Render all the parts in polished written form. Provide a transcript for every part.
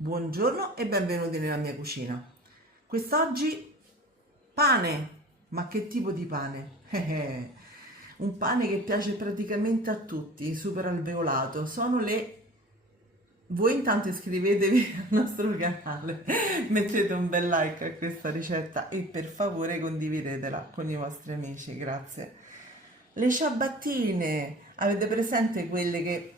Buongiorno e benvenuti nella mia cucina. Quest'oggi pane, ma che tipo di pane? Un pane che piace praticamente a tutti, super alveolato. Voi intanto iscrivetevi al nostro canale, mettete un bel like a questa ricetta e per favore condividetela con i vostri amici, grazie. Le ciabattine, avete presente quelle che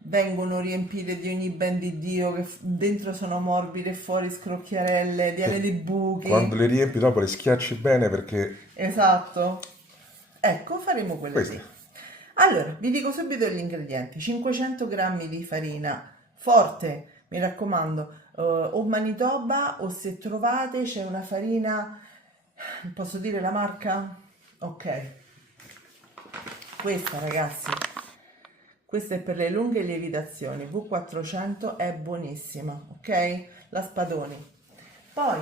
vengono riempite di ogni ben di Dio, che dentro sono morbide e fuori scrocchiarelle, piene di Quando buchi? le riempi dopo le schiacci bene perché Esatto. Ecco, faremo quelle lì. queste. Allora, vi dico subito gli ingredienti. 500 grammi di farina forte, mi raccomando, o Manitoba o se trovate c'è una farina, posso dire la marca? Ok, questa ragazzi, questa è per le lunghe lievitazioni, V400 è buonissima, ok? La Spadoni. Poi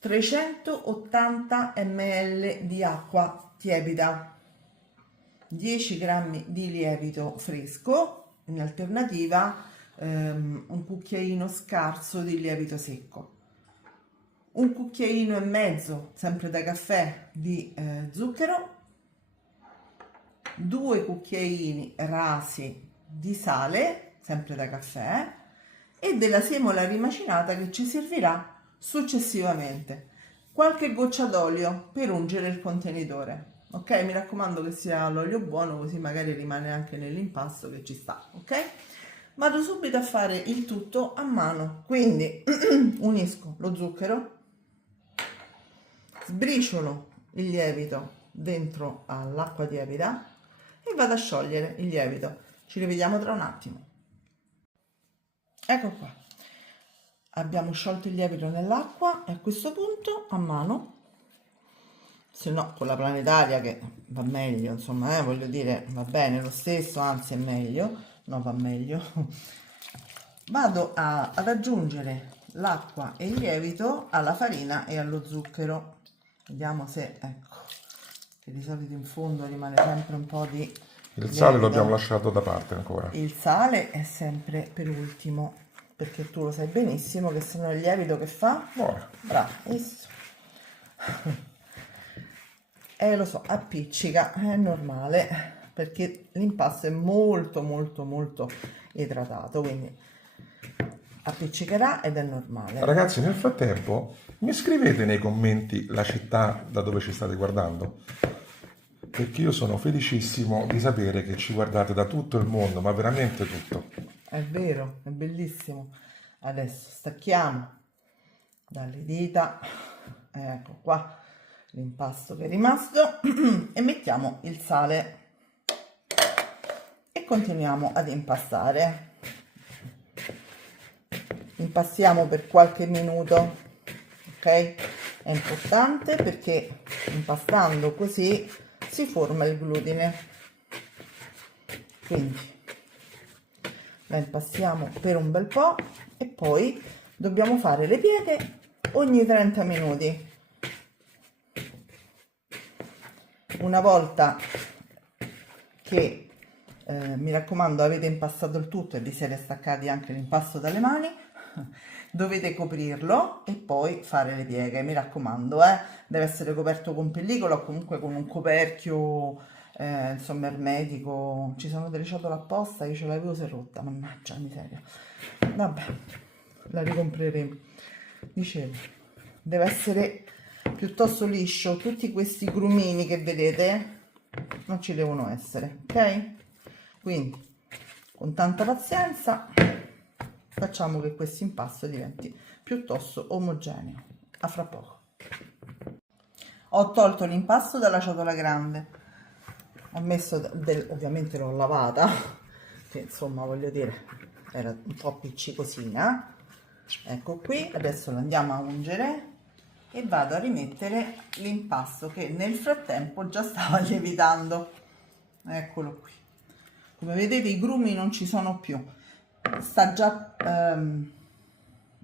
380 ml di acqua tiepida, 10 grammi di lievito fresco, in alternativa un cucchiaino scarso di lievito secco, un cucchiaino e mezzo, sempre da caffè, di zucchero, 2 cucchiaini rasi di sale, sempre da caffè, e della semola rimacinata che ci servirà successivamente. Qualche goccia d'olio per ungere il contenitore. Ok, mi raccomando che sia l'olio buono, così magari rimane anche nell'impasto che ci sta. Ok, vado subito a fare il tutto a mano. Quindi unisco lo zucchero, sbriciolo il lievito dentro all'acqua tiepida e vado a sciogliere il lievito. Ci rivediamo tra un attimo. Ecco qua, abbiamo sciolto il lievito nell'acqua e a questo punto a mano, se no con la planetaria che va meglio, insomma, voglio dire, va bene lo stesso, anzi è meglio, no va meglio, vado ad aggiungere l'acqua e il lievito alla farina e allo zucchero. Vediamo se, ecco, che di solito in fondo rimane sempre un po' di Il sale lo lievito. abbiamo lasciato da parte ancora. Il sale è sempre per ultimo, perché tu lo sai benissimo che se no il lievito che fa? Buono. Bravo, visto? Lo so, appiccica, è normale, perché l'impasto è molto molto molto idratato, quindi appiccicherà ed è normale. Ragazzi, nel frattempo mi scrivete nei commenti la città da dove ci state guardando, perché io sono felicissimo di sapere che ci guardate da tutto il mondo, ma veramente tutto. È vero, è bellissimo. Adesso stacchiamo dalle dita, ecco qua l'impasto che è rimasto e mettiamo il sale e continuiamo ad impastare. Impastiamo per qualche minuto, ok? È importante perché impastando così si forma il glutine, quindi la impastiamo per un bel po' e poi dobbiamo fare le pieghe ogni 30 minuti. Una volta che mi raccomando avete impastato il tutto e vi siete staccati anche l'impasto dalle mani, dovete coprirlo e poi fare le pieghe, mi raccomando, deve essere coperto con pellicola o comunque con un coperchio insomma ermetico. Ci sono delle ciotole apposta, io ce l'avevo, si è rotta, mannaggia la miseria, vabbè, la ricompreremo. Dicevo, deve essere piuttosto liscio, tutti questi grumini che vedete non ci devono essere, ok? Quindi con tanta pazienza facciamo che questo impasto diventi piuttosto omogeneo. A fra poco. Ho tolto l'impasto dalla ciotola grande, ho messo ovviamente l'ho lavata, che insomma voglio dire era un po' appiccicosina. Ecco qui, adesso lo andiamo a ungere e vado a rimettere l'impasto che nel frattempo già stava lievitando. Eccolo qui, come vedete i grumi non ci sono più, sta già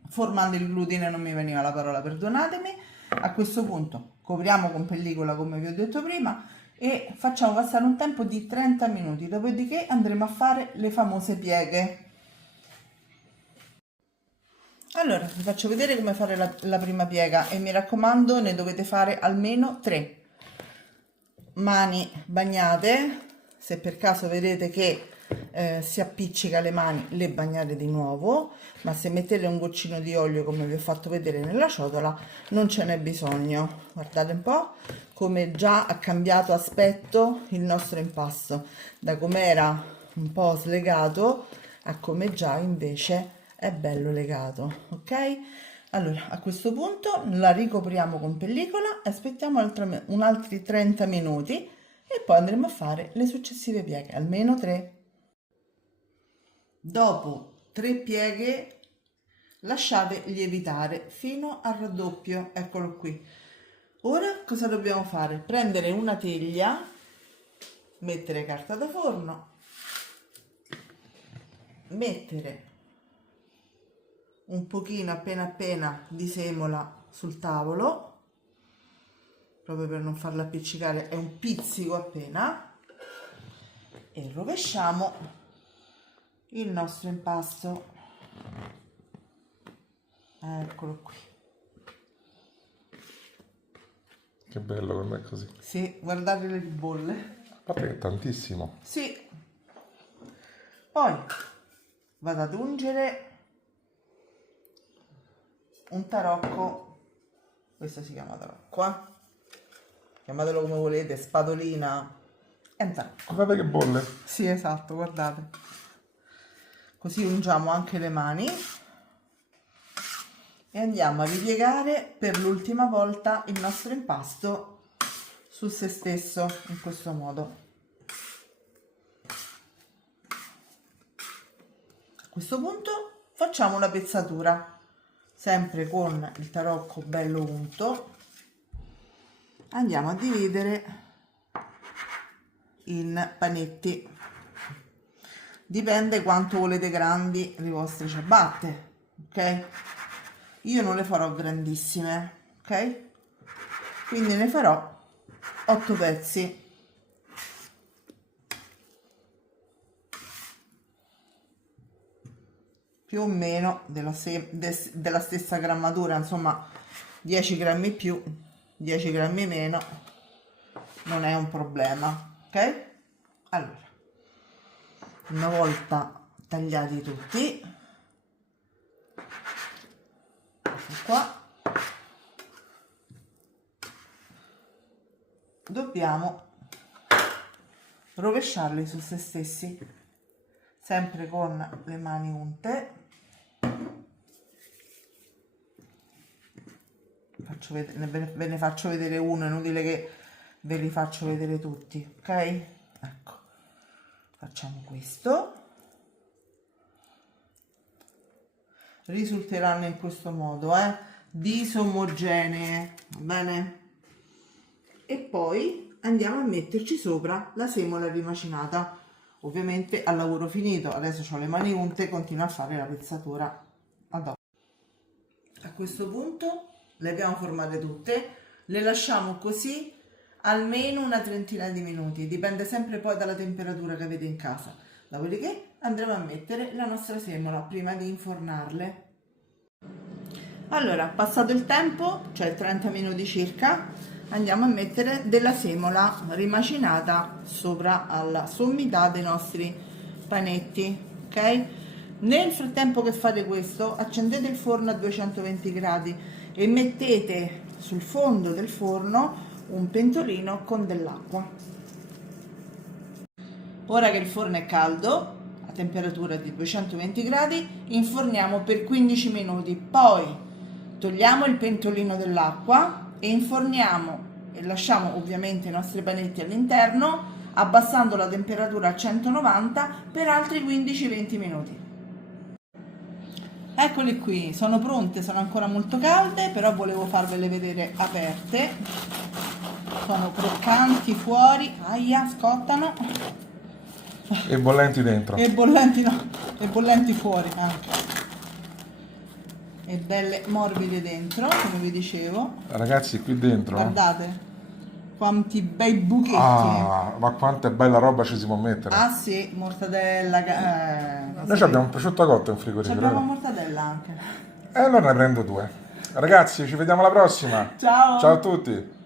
formando il glutine, non mi veniva la parola, perdonatemi. A questo punto copriamo con pellicola come vi ho detto prima e facciamo passare un tempo di 30 minuti, dopodiché andremo a fare le famose pieghe. Allora, vi faccio vedere come fare la prima piega e mi raccomando, ne dovete fare almeno 3. Mani bagnate, se per caso vedete che si appiccica le mani, le bagnate di nuovo, ma se mettete un goccino di olio come vi ho fatto vedere nella ciotola non ce n'è bisogno. Guardate un po' come già ha cambiato aspetto il nostro impasto, da com'era un po' slegato a come già invece è bello legato, ok? Allora, a questo punto la ricopriamo con pellicola e aspettiamo un altri 30 minuti e poi andremo a fare le successive pieghe, almeno 3. Dopo 3 pieghe lasciate lievitare fino al raddoppio, eccolo qui. Ora cosa dobbiamo fare? Prendere una teglia, mettere carta da forno, mettere un pochino appena di semola sul tavolo, proprio per non farla appiccicare, è un pizzico appena, e rovesciamo il nostro impasto, eccolo qui. Che bello quando è così. Sì, guardate le bolle. A parte che è tantissimo. Sì. Poi vado ad ungere un tarocco, questo si chiama tarocco, chiamatelo come volete, spadolina, è un tarocco. Guardate che bolle. Sì, esatto, guardate. Così ungiamo anche le mani e andiamo a ripiegare per l'ultima volta il nostro impasto su se stesso in questo modo. A questo punto facciamo una pezzatura, sempre con il tarocco bello unto. Andiamo a dividere in panetti, dipende quanto volete grandi le vostre ciabatte, ok? Io non le farò grandissime, ok? Quindi ne farò 8 pezzi. Più o meno della stessa grammatura, insomma 10 grammi più, 10 grammi meno, non è un problema, ok? Allora, una volta tagliati tutti, ecco qua, dobbiamo rovesciarli su se stessi, sempre con le mani unte. Ve ne faccio vedere uno, è inutile che ve li faccio vedere tutti, ok? Ecco, facciamo questo, risulteranno in questo modo, disomogenee, va bene? E poi andiamo a metterci sopra la semola rimacinata, ovviamente al lavoro finito. Adesso ho le mani unte, continuo a fare la pezzatura a dopo. A questo punto le abbiamo formate tutte, le lasciamo così almeno una trentina di minuti, dipende sempre poi dalla temperatura che avete in casa. Dopodiché andremo a mettere la nostra semola prima di infornarle. Allora, passato il tempo, cioè 30 minuti circa, andiamo a mettere della semola rimacinata sopra alla sommità dei nostri panetti, ok? Nel frattempo che fate questo, accendete il forno a 220 gradi e mettete sul fondo del forno un pentolino con dell'acqua. Ora che il forno è caldo, a temperatura di 220 gradi, inforniamo per 15 minuti, poi togliamo il pentolino dell'acqua e inforniamo e lasciamo ovviamente i nostri panetti all'interno, abbassando la temperatura a 190 per altri 15-20 minuti. Eccoli qui, sono pronte, sono ancora molto calde, però volevo farvele vedere aperte. Sono croccanti fuori, aia, scottano. E bollenti dentro. E bollenti no, e bollenti fuori anche. E belle morbide dentro, come vi dicevo. Ragazzi, qui dentro. Guardate, quanti bei buchetti. Ah, ma quanta bella roba ci si può mettere. Ah sì, mortadella. Noi abbiamo un prosciutto cotto in frigorifero. Abbiamo mortadella anche. E allora ne prendo 2. Ragazzi, ci vediamo alla prossima. Ciao! Ciao a tutti.